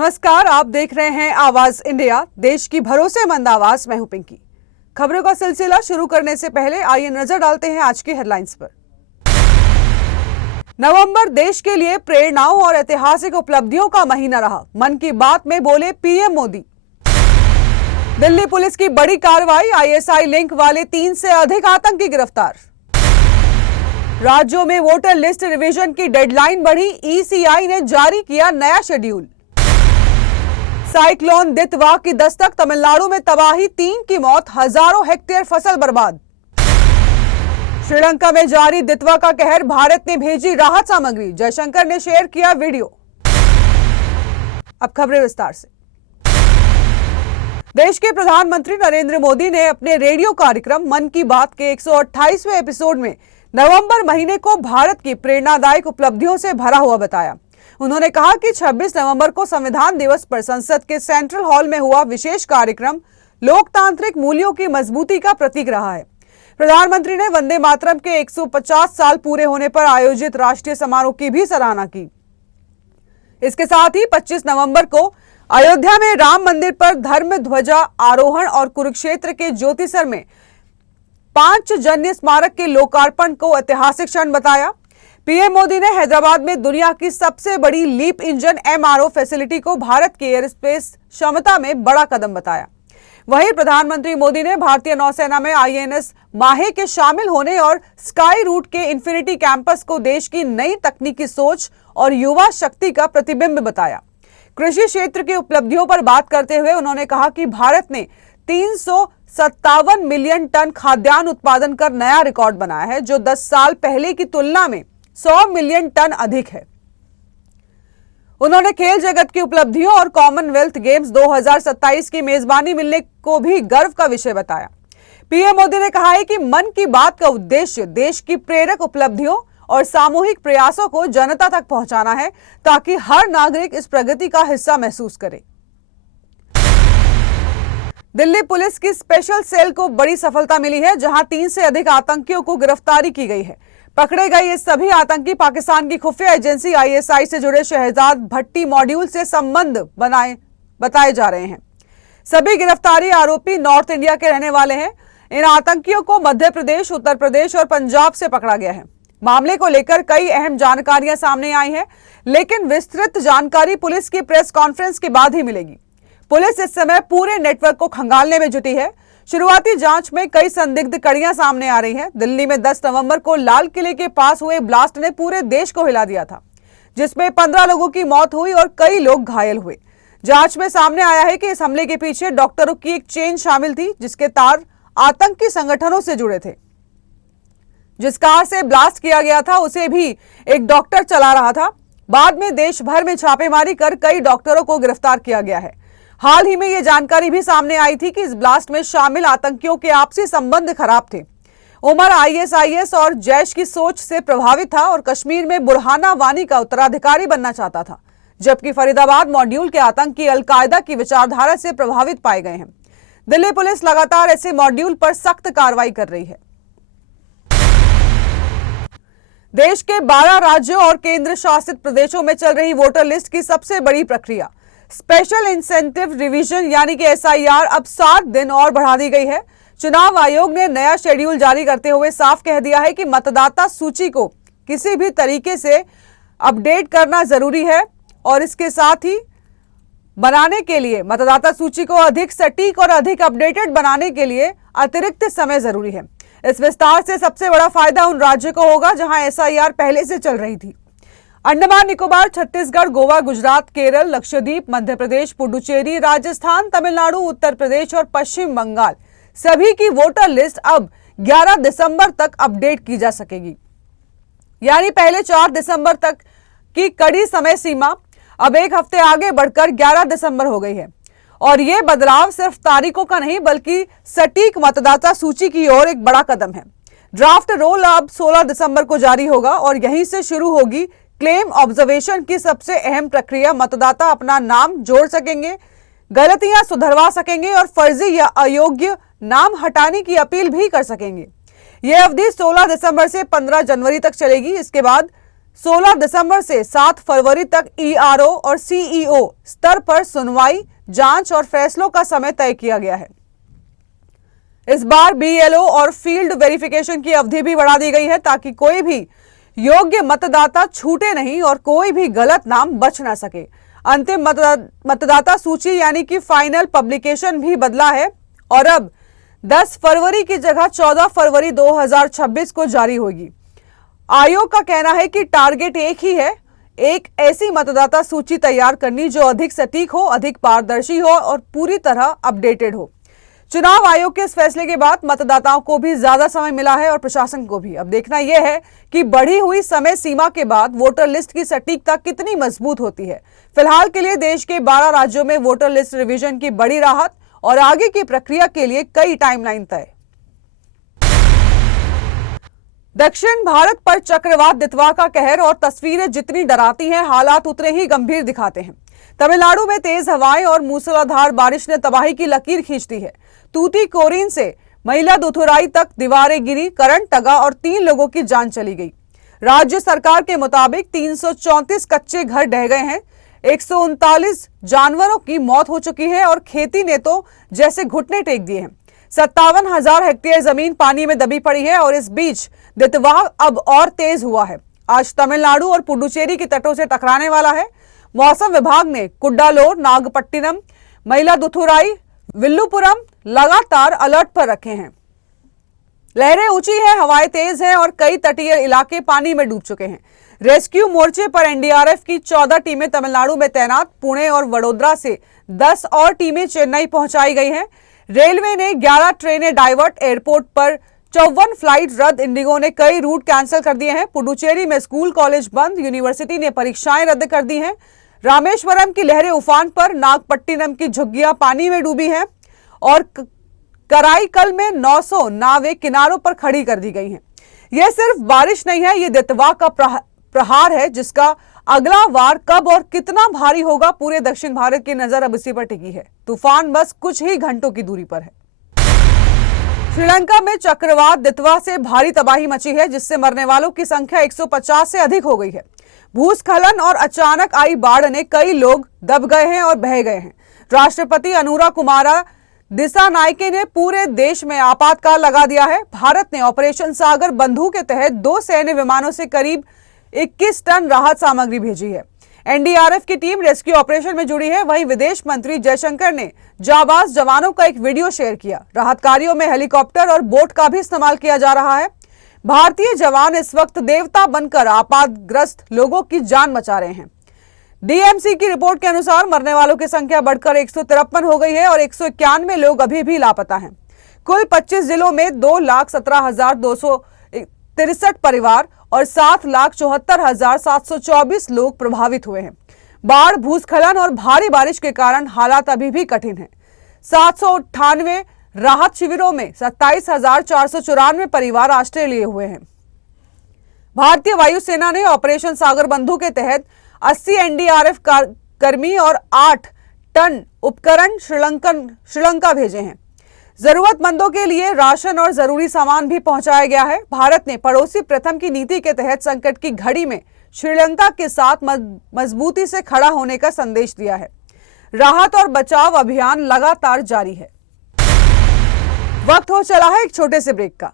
नमस्कार, आप देख रहे हैं आवाज इंडिया, देश की भरोसेमंद आवाज। मैं हूं पिंकी। खबरों का सिलसिला शुरू करने से पहले आइए नजर डालते हैं आज की हेडलाइंस पर। नवंबर देश के लिए प्रेरणाओं और ऐतिहासिक उपलब्धियों का महीना रहा। मन की बात में बोले पीएम मोदी। दिल्ली पुलिस की बड़ी कार्रवाई, आईएसआई लिंक वाले 3 से अधिक आतंकी गिरफ्तार। राज्यों में वोटर लिस्ट रिवीजन की डेडलाइन बढ़ी, ईसीआई ने जारी किया नया शेड्यूल। साइक्लोन दितवा की दस्तक, तमिलनाडु में तबाही, 3 की मौत, हजारों हेक्टेयर फसल बर्बाद। श्रीलंका में जारी दितवा का कहर, भारत ने भेजी राहत सामग्री, जयशंकर ने शेयर किया वीडियो। अब खबरें विस्तार से। देश के प्रधानमंत्री नरेंद्र मोदी ने अपने रेडियो कार्यक्रम मन की बात के 128वें एपिसोड में नवंबर महीने को भारत की प्रेरणादायक उपलब्धियों से भरा हुआ बताया। उन्होंने कहा कि 26 नवंबर को संविधान दिवस पर संसद के सेंट्रल हॉल में हुआ विशेष कार्यक्रम लोकतांत्रिक मूल्यों की मजबूती का प्रतीक रहा है। प्रधानमंत्री ने वंदे मातरम के 150 साल पूरे होने पर आयोजित राष्ट्रीय समारोह की भी सराहना की। इसके साथ ही 25 नवंबर को अयोध्या में राम मंदिर पर धर्म ध्वजा आरोहण और कुरुक्षेत्र के ज्योतिसर में पांचजन्य स्मारक के लोकार्पण को ऐतिहासिक क्षण बताया। पीएम मोदी ने हैदराबाद में दुनिया की सबसे बड़ी लीप इंजन एमआरओ फैसिलिटी को भारत की एयरस्पेस क्षमता में बड़ा कदम बताया। वहीं प्रधानमंत्री मोदी ने भारतीय नौसेना में आईएनएस माहे के शामिल होने और स्काई रूट के इंफिनिटी कैंपस को देश की नई तकनीकी सोच और युवा शक्ति का प्रतिबिंब बताया। कृषि क्षेत्र की उपलब्धियों पर बात करते हुए उन्होंने कहा कि भारत ने 357 मिलियन टन खाद्यान्न उत्पादन कर नया रिकॉर्ड बनाया है, जो 10 साल पहले की तुलना में 100 मिलियन टन अधिक है। उन्होंने खेल जगत की उपलब्धियों और कॉमनवेल्थ गेम्स 2027 की मेजबानी मिलने को भी गर्व का विषय बताया। पीएम मोदी ने कहा है कि मन की बात का उद्देश्य देश की प्रेरक उपलब्धियों और सामूहिक प्रयासों को जनता तक पहुंचाना है, ताकि हर नागरिक इस प्रगति का हिस्सा महसूस करे। दिल्ली पुलिस की स्पेशल सेल को बड़ी सफलता मिली है, जहां 3 से अधिक आतंकियों को गिरफ्तारी की गई है। पकड़े गए ये सभी आतंकी पाकिस्तान की खुफिया एजेंसी आईएसआई से जुड़े शहजाद भट्टी मॉड्यूल से संबंध बताए जा रहे हैं। सभी गिरफ्तारी आरोपी नॉर्थ इंडिया के रहने वाले हैं। इन आतंकियों को मध्य प्रदेश, उत्तर प्रदेश और पंजाब से पकड़ा गया है। मामले को लेकर कई अहम जानकारियां सामने आई हैं, लेकिन विस्तृत जानकारी पुलिस की प्रेस कॉन्फ्रेंस के बाद ही मिलेगी। पुलिस इस समय पूरे नेटवर्क को खंगालने में जुटी है। शुरुआती जांच में कई संदिग्ध कड़ियां सामने आ रही हैं। दिल्ली में 10 नवंबर को लाल किले के पास हुए ब्लास्ट ने पूरे देश को हिला दिया था, जिसमें 15 लोगों की मौत हुई और कई लोग घायल हुए। जांच में सामने आया है कि इस हमले के पीछे डॉक्टरों की एक चेन शामिल थी, जिसके तार आतंकी संगठनों से जुड़े थे। जिस कार से ब्लास्ट किया गया था उसे भी एक डॉक्टर चला रहा था। बाद में देश भर में छापेमारी कर कई डॉक्टरों को गिरफ्तार किया गया है। हाल ही में यह जानकारी भी सामने आई थी कि इस ब्लास्ट में शामिल आतंकियों के आपसी संबंध खराब थे। उमर आईएसआईएस और जैश की सोच से प्रभावित था और कश्मीर में बुरहाना वानी का उत्तराधिकारी बनना चाहता था, जबकि फरीदाबाद मॉड्यूल के आतंकी अलकायदा की विचारधारा से प्रभावित पाए गए हैं। दिल्ली पुलिस लगातार ऐसे मॉड्यूल पर सख्त कार्रवाई कर रही है। देश के 12 राज्यों और केंद्र शासित प्रदेशों में चल रही वोटर लिस्ट की सबसे बड़ी प्रक्रिया स्पेशल इंसेंटिव रिवीजन यानी कि एसआईआर अब 7 दिन और बढ़ा दी गई है। चुनाव आयोग ने नया शेड्यूल जारी करते हुए साफ कह दिया है कि मतदाता सूची को किसी भी तरीके से अपडेट करना जरूरी है और इसके साथ ही बनाने के लिए मतदाता सूची को अधिक सटीक और अधिक अपडेटेड बनाने के लिए अतिरिक्त समय जरूरी है। इस विस्तार से सबसे बड़ा फायदा उन राज्यों को होगा जहां एसआईआर पहले से चल रही थी। अंडमान निकोबार, छत्तीसगढ़, गोवा, गुजरात, केरल, लक्षद्वीप, मध्य प्रदेश, पुडुचेरी, राजस्थान, तमिलनाडु, उत्तर प्रदेश और पश्चिम बंगाल सभी की वोटर लिस्ट अब 11 दिसंबर तक अपडेट की जा सकेगी। यानी पहले 4 दिसंबर तक की कड़ी समय सीमा अब एक हफ्ते आगे बढ़कर 11 दिसंबर हो गई है। और यह बदलाव सिर्फ तारीखों का नहीं बल्कि सटीक मतदाता सूची की ओर एक बड़ा कदम है। ड्राफ्ट रोल अब 16 दिसंबर को जारी होगा और यहीं से शुरू होगी क्लेम ऑब्जर्वेशन की सबसे अहम प्रक्रिया। मतदाता अपना नाम जोड़ सकेंगे, गलतियां सुधरवा सकेंगे और फर्जी या अयोग्य नाम हटाने की अपील भी कर सकेंगे। यह अवधि 16 दिसंबर से 15 जनवरी तक चलेगी। इसके बाद 16 दिसंबर से 7 फरवरी तक ईआरओ और सीईओ स्तर पर सुनवाई, जांच और फैसलों का समय तय किया गया है। इस बार बीएलओ और फील्ड वेरिफिकेशन की अवधि भी बढ़ा दी गई है ताकि कोई भी योग्य मतदाता छूटे नहीं और कोई भी गलत नाम बच ना सके। अंतिम मतदाता सूची यानी कि फाइनल पब्लिकेशन भी बदला है और अब 10 फरवरी की जगह 14 फरवरी 2026 को जारी होगी। आयोग का कहना है कि टारगेट एक ही है, एक ऐसी मतदाता सूची तैयार करनी जो अधिक सटीक हो, अधिक पारदर्शी हो और पूरी तरह अपडेटेड हो। चुनाव आयोग के इस फैसले के बाद मतदाताओं को भी ज्यादा समय मिला है और प्रशासन को भी। अब देखना यह है कि बढ़ी हुई समय सीमा के बाद वोटर लिस्ट की सटीकता कितनी मजबूत होती है। फिलहाल के लिए देश के 12 राज्यों में वोटर लिस्ट रिवीजन की बड़ी राहत और आगे की प्रक्रिया के लिए कई टाइमलाइन तय। दक्षिण भारत पर चक्रवात दितवा का कहर और तस्वीरें जितनी डराती हैं, हालात उतने ही गंभीर दिखाते हैं। तमिलनाडु में तेज हवाएं और मूसलाधार बारिश ने तबाही की लकीर खींच दी है। तूतीकोरिन से मयिलादुथुराई तक दीवारें गिरी, करंट लगा और 3 लोगों की जान चली गई। राज्य सरकार के मुताबिक 334 कच्चे घर ढह गए हैं, 139 जानवरों की मौत हो चुकी है और खेती ने तो जैसे घुटने टेक दिए हैं। 57,000 हेक्टेयर जमीन पानी में दबी पड़ी है और इस बीच दितवा अब और तेज हुआ है। आज तमिलनाडु और पुडुचेरी के तटों से टकराने वाला है। मौसम विभाग ने कुड्डालोर, नागपट्टिनम, मयिलादुथुराई, विल्लुपुरम लगातार अलर्ट पर रखे हैं। लहरें ऊंची है, हवाएं तेज हैं और कई तटीय इलाके पानी में डूब चुके हैं। रेस्क्यू मोर्चे पर एनडीआरएफ की 14 टीमें तमिलनाडु में तैनात, पुणे और वडोदरा से 10 और टीमें चेन्नई पहुंचाई गई हैं। रेलवे ने 11 ट्रेनें डाइवर्ट, एयरपोर्ट पर 54 फ्लाइट रद्द, इंडिगो ने कई रूट कैंसिल कर दिए हैं। पुडुचेरी में स्कूल कॉलेज बंद, यूनिवर्सिटी ने परीक्षाएं रद्द कर दी हैं। रामेश्वरम की लहरें उफान पर, नागपट्टिनम की झुग्गियां पानी में डूबी हैं और कराईकल में 900 नावें किनारों पर खड़ी कर दी गई हैं। यह सिर्फ बारिश नहीं है, यह दितवा का प्रहार है जिसका अगला वार कब और कितना भारी होगा, पूरे दक्षिण भारत की नजर अब इसी पर टिकी है। तूफान बस कुछ ही घंटों की दूरी पर है। श्रीलंका में चक्रवात दितवा से भारी तबाही मची है जिससे मरने वालों की संख्या 150 से अधिक हो गई है। भूस्खलन और अचानक आई बाढ़ ने कई लोग दब गए हैं और बह गए हैं। राष्ट्रपति अनुरा कुमारा दिसानायके ने पूरे देश में आपातकाल लगा दिया है। भारत ने ऑपरेशन सागर बंधु के तहत 2 सैन्य विमानों से करीब 21 टन राहत सामग्री भेजी है। एनडीआरएफ की टीम रेस्क्यू ऑपरेशन में जुड़ी है। वहीं विदेश मंत्री जयशंकर ने जाबाज जवानों का एक वीडियो शेयर किया। राहत कार्यों में हेलीकॉप्टर और बोट का भी इस्तेमाल किया जा रहा है। भारतीय जवान इस वक्त देवता बनकर आपातग्रस्त लोगों की जान बचा रहे हैं। डीएमसी की रिपोर्ट के अनुसार मरने वालों की संख्या बढ़कर 153 हो गई है और 191 लोग अभी भी लापता हैं। कुल 25 जिलों में 2,17,263 परिवार और 7,74,724 लोग प्रभावित हुए हैं। बाढ़, भूस्खलन और भारी बारिश के कारण हालात अभी भी कठिन हैं। 798 राहत शिविरों में 27,494 परिवार आश्रय लिए हुए हैं। भारतीय वायुसेना ने ऑपरेशन सागर बंधु के तहत 80 एनडीआरएफ कर्मी और 8 टन उपकरण श्रीलंका भेजे हैं। जरूरतमंदों के लिए राशन और जरूरी सामान भी पहुंचाया गया है। भारत ने पड़ोसी प्रथम की नीति के तहत संकट की घड़ी में श्रीलंका के साथ मजबूती से खड़ा होने का संदेश दिया है। राहत और बचाव अभियान लगातार जारी है। वक्त हो चला है एक छोटे से ब्रेक का।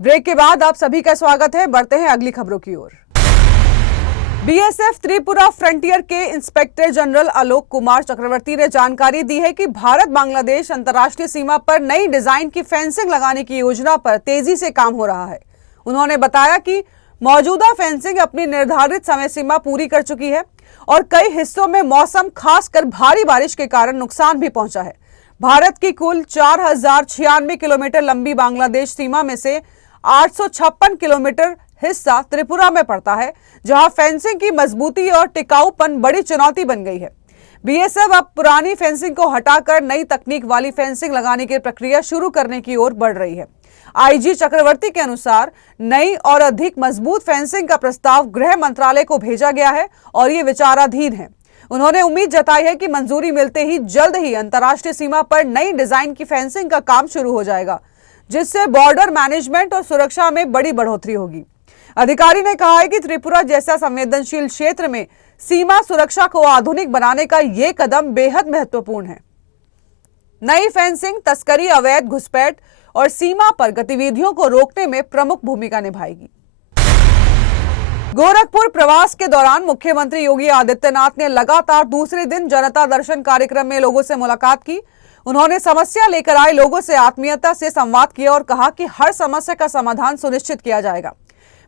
ब्रेक के बाद आप सभी का स्वागत है। बढ़ते हैं अगली खबरों की ओर। बीएसएफ त्रिपुरा फ्रंटियर के इंस्पेक्टर जनरल आलोक कुमार चक्रवर्ती ने जानकारी दी है कि भारत बांग्लादेश अंतर्राष्ट्रीय सीमा पर नई डिजाइन की फेंसिंग लगाने की योजना पर तेजी से काम हो रहा है। उन्होंने बताया कि मौजूदा फेंसिंग अपनी निर्धारित समय सीमा पूरी कर चुकी है और कई हिस्सों में मौसम खासकर भारी बारिश के कारण नुकसान भी पहुंचा है। भारत की कुल 4096 किलोमीटर लंबी बांग्लादेश सीमा में से 856 किलोमीटर हिस्सा त्रिपुरा में पड़ता है, जहां फेंसिंग की मजबूती और टिकाऊपन बड़ी चुनौती बन गई है। बीएसएफ अब पुरानी फेंसिंग को हटाकर नई तकनीक वाली फेंसिंग लगाने की प्रक्रिया शुरू करने की ओर बढ़ रही है। आईजी चक्रवर्ती के अनुसार नई और अधिक मजबूत फेंसिंग का प्रस्ताव गृह मंत्रालय को भेजा गया है और ये विचाराधीन है। उन्होंने उम्मीद जताई है कि मंजूरी मिलते ही जल्द ही अंतर्राष्ट्रीय सीमा पर नई डिजाइन की फेंसिंग का काम शुरू हो जाएगा, जिससे बॉर्डर मैनेजमेंट और सुरक्षा में बड़ी बढ़ोतरी होगी। अधिकारी ने कहा है कि त्रिपुरा जैसा संवेदनशील क्षेत्र में सीमा सुरक्षा को आधुनिक बनाने का ये कदम बेहद महत्वपूर्ण है। नई फेंसिंग तस्करी, अवैध घुसपैठ और सीमा पर गतिविधियों को रोकने में प्रमुख भूमिका निभाएगी। गोरखपुर प्रवास के दौरान मुख्यमंत्री योगी आदित्यनाथ ने लगातार दूसरे दिन जनता दर्शन कार्यक्रम में लोगों से मुलाकात की। उन्होंने समस्या लेकर आए लोगों से आत्मीयता से संवाद किया और कहा कि हर समस्या का समाधान सुनिश्चित किया जाएगा।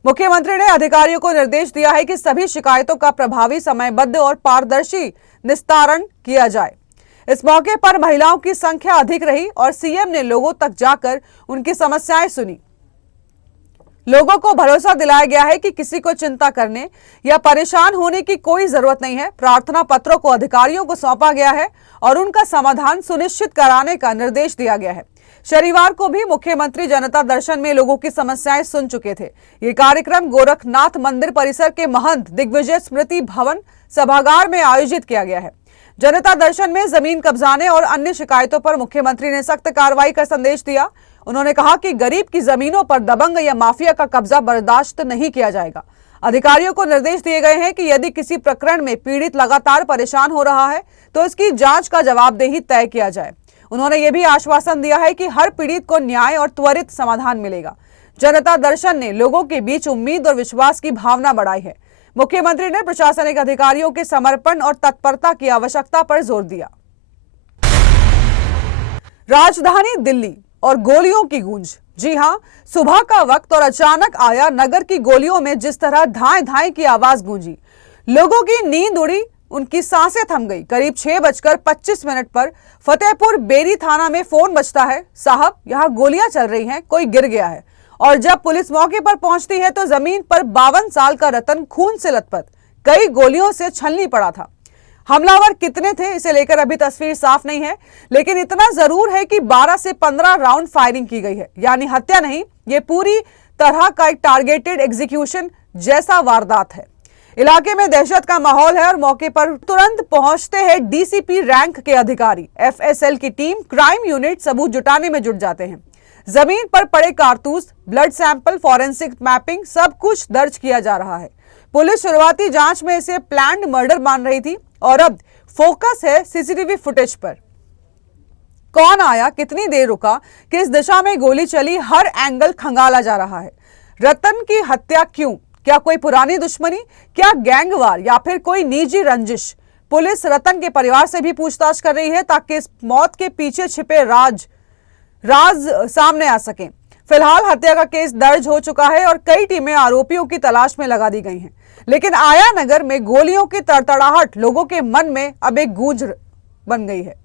मुख्यमंत्री ने अधिकारियों को निर्देश दिया है कि सभी शिकायतों का प्रभावी, समयबद्ध और पारदर्शी निस्तारण किया जाए। इस मौके पर महिलाओं की संख्या अधिक रही और सीएम ने लोगों तक जाकर उनकी समस्याएं सुनी। लोगों को भरोसा दिलाया गया है कि किसी को चिंता करने या परेशान होने की कोई जरूरत नहीं है। प्रार्थना पत्रों को अधिकारियों को सौंपा गया है और उनका समाधान सुनिश्चित कराने का निर्देश दिया गया है। शनिवार को भी मुख्यमंत्री जनता दर्शन में लोगों की समस्याएं सुन चुके थे। ये कार्यक्रम गोरखनाथ मंदिर परिसर के महंत दिग्विजय स्मृति भवन सभागार में आयोजित किया गया है। जनता दर्शन में जमीन कब्जाने और अन्य शिकायतों पर मुख्यमंत्री ने सख्त कार्रवाई का संदेश दिया। उन्होंने कहा कि गरीब की जमीनों पर दबंग या माफिया का कब्जा बर्दाश्त नहीं किया जाएगा। अधिकारियों को निर्देश दिए गए हैं कि यदि किसी प्रकरण में पीड़ित लगातार परेशान हो रहा है तो इसकी जांच का जवाबदेही तय किया जाए। उन्होंने ये भी आश्वासन दिया है कि हर पीड़ित को न्याय और त्वरित समाधान मिलेगा। जनता दर्शन ने लोगों के बीच उम्मीद और विश्वास की भावना बढ़ाई है। मुख्यमंत्री ने प्रशासनिक अधिकारियों के समर्पण और तत्परता की आवश्यकता पर जोर दिया। राजधानी दिल्ली और गोलियों की गूंज। जी हां, सुबह का वक्त और अचानक आया नगर की गोलियों में जिस तरह धाएं धाएं की आवाज गूंजी, लोगों की नींद उड़ी, उनकी सांसें थम गई। करीब 6:25 पर फतेहपुर बेरी थाना में फोन बजता है, साहब यहाँ गोलियां चल रही हैं, कोई गिर गया है। और जब पुलिस मौके पर पहुंचती है तो जमीन पर 52 साल का रतन खून से लथपथ, कई गोलियों से छलनी पड़ा था। हमलावर कितने थे इसे लेकर अभी तस्वीर साफ नहीं है, लेकिन इतना जरूर है कि 12 से 15 राउंड फायरिंग की गई है। यानी हत्या नहीं, ये पूरी तरह का एक टारगेटेड एग्जीक्यूशन जैसा वारदात है। इलाके में दहशत का माहौल है और मौके पर तुरंत पहुंचते हैं डीसीपी रैंक के अधिकारी। एफएसएल की टीम, क्राइम यूनिट सबूत जुटाने में जुट जाते हैं। जमीन पर पड़े कारतूस, ब्लड सैंपल, फॉरेंसिक मैपिंग, सब कुछ दर्ज किया जा रहा है। पुलिस शुरुआती जांच में इसे प्लान्ड मर्डर मान रही थी और अब फोकस है सीसीटीवी फुटेज पर। कौन आया, कितनी देर रुका, किस दिशा में गोली चली, हर एंगल खंगाला जा रहा है। रतन की हत्या क्यों? क्या कोई पुरानी दुश्मनी, क्या गैंगवार या फिर कोई निजी रंजिश? पुलिस रतन के परिवार से भी पूछताछ कर रही है ताकि इस मौत के पीछे छिपे राज सामने आ सके। फिलहाल हत्या का केस दर्ज हो चुका है और कई टीमें आरोपियों की तलाश में लगा दी गई हैं। लेकिन आया नगर में गोलियों की तड़तड़ाहट लोगों के मन में अब एक गूंज बन गई है।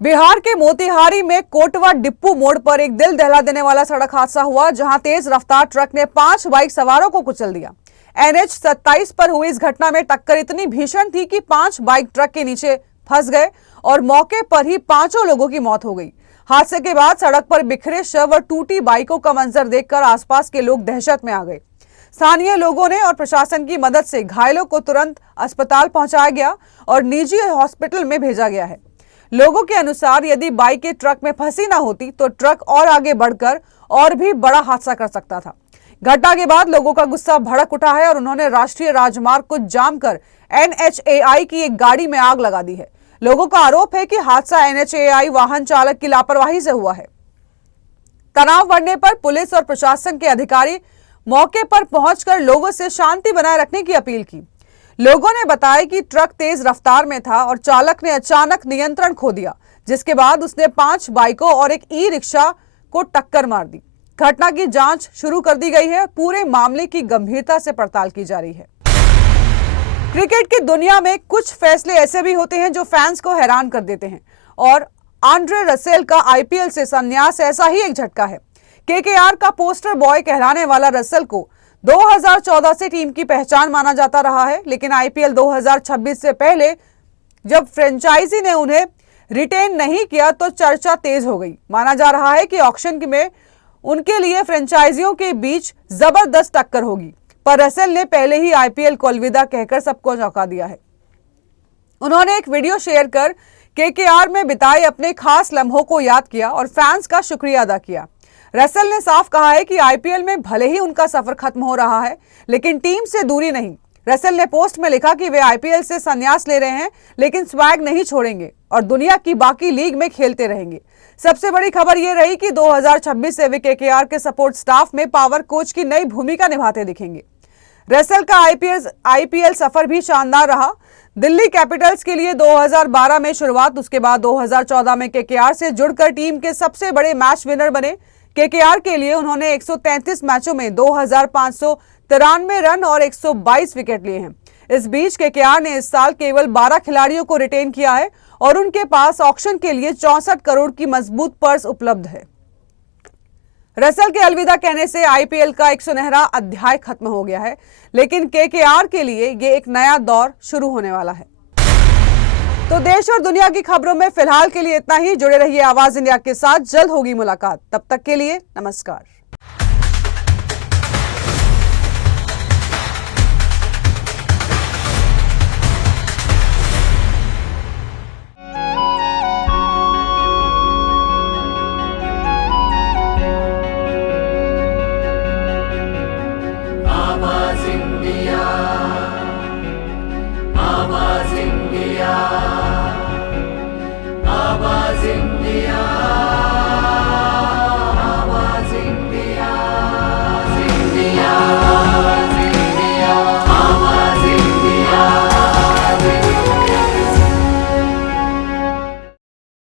बिहार के मोतिहारी में कोटवा डिप्पू मोड़ पर एक दिल दहला देने वाला सड़क हादसा हुआ, जहां तेज रफ्तार ट्रक ने 5 बाइक सवारों को कुचल दिया। NH 27 पर हुई इस घटना में टक्कर इतनी भीषण थी कि 5 बाइक ट्रक के नीचे फंस गए और मौके पर ही 5 लोगों की मौत हो गई। हादसे के बाद सड़क पर बिखरे शव और टूटी बाइकों का मंजर देखकर आसपास के लोग दहशत में आ गए। स्थानीय लोगों ने और प्रशासन की मदद से घायलों को तुरंत अस्पताल पहुंचाया गया और निजी हॉस्पिटल में भेजा गया है। लोगों के अनुसार यदि बाइकें ट्रक में फंसी ना होती तो ट्रक और आगे बढ़कर और भी बड़ा हादसा कर सकता था। घटना के बाद लोगों का गुस्सा भड़क उठा है और उन्होंने राष्ट्रीय राजमार्ग को जाम कर NHAI की एक गाड़ी में आग लगा दी है। लोगों का आरोप है कि हादसा NHAI वाहन चालक की लापरवाही से हुआ है। तनाव बढ़ने पर पुलिस और प्रशासन के अधिकारी मौके पर पहुंचकर लोगों से शांति बनाए रखने की अपील की। लोगों ने बताया कि ट्रक तेज रफ्तार में था और चालक ने अचानक नियंत्रण खो दिया, जिसके बाद उसने 5 बाइकों और एक ई-रिक्शा को टक्कर मार दी। घटना की जांच शुरू कर दी गई है। पूरे मामले की गंभीरता से पड़ताल की जा रही है। क्रिकेट की दुनिया में कुछ फैसले ऐसे भी होते हैं जो फैंस को हैरान कर देते हैं और आंद्रे रसेल का आईपीएल से संन्यास ऐसा ही एक झटका है। केकेआर का पोस्टर बॉय कहलाने वाला रसेल को 2014 से टीम की पहचान माना जाता रहा है, लेकिन आईपीएल 2026 से पहले जब फ्रेंचाइजी ने उन्हें रिटेन नहीं किया तो चर्चा तेज हो गई। माना जा रहा है कि ऑक्शन में उनके लिए फ्रेंचाइजियों के बीच जबरदस्त टक्कर होगी, पर रसेल ने पहले ही आईपीएल को अलविदा कहकर सबको चौंका दिया है। उन्होंने एक वीडियो शेयर कर केकेआर में बिताए अपने खास लम्हों को याद किया और फैंस का शुक्रिया अदा किया। रसेल ने साफ कहा है कि आईपीएल में भले ही उनका सफर खत्म हो रहा है, लेकिन टीम से दूरी नहीं। रसेल ने पोस्ट में लिखा कि वे आईपीएल से संन्यास ले रहे हैं, लेकिन स्वैग नहीं छोड़ेंगे और दुनिया की बाकी लीग में खेलते रहेंगे। सबसे बड़ी खबर यह रही कि 2026 से वे केकेआर के सपोर्ट स्टाफ में पावर कोच की नई भूमिका निभाते दिखेंगे। रसेल का आईपीएल सफर भी शानदार रहा। दिल्ली कैपिटल्स के लिए 2012 में शुरुआत, उसके बाद 2014 में केकेआर से जुड़कर टीम के सबसे बड़े मैच विनर बने। केकेआर के लिए उन्होंने 133 मैचों में 2593 रन और 122 विकेट लिए हैं। इस बीच केकेआर ने इस साल केवल 12 खिलाड़ियों को रिटेन किया है और उनके पास ऑक्शन के लिए 64 करोड़ की मजबूत पर्स उपलब्ध है। रसेल के अलविदा कहने से आईपीएल का एक सुनहरा अध्याय खत्म हो गया है, लेकिन केकेआर के लिए ये एक नया दौर शुरू होने वाला है। तो देश और दुनिया की खबरों में फिलहाल के लिए इतना ही। जुड़े रहिए आवाज इंडिया के साथ, जल्द होगी मुलाकात। तब तक के लिए नमस्कार। आवाज इंडिया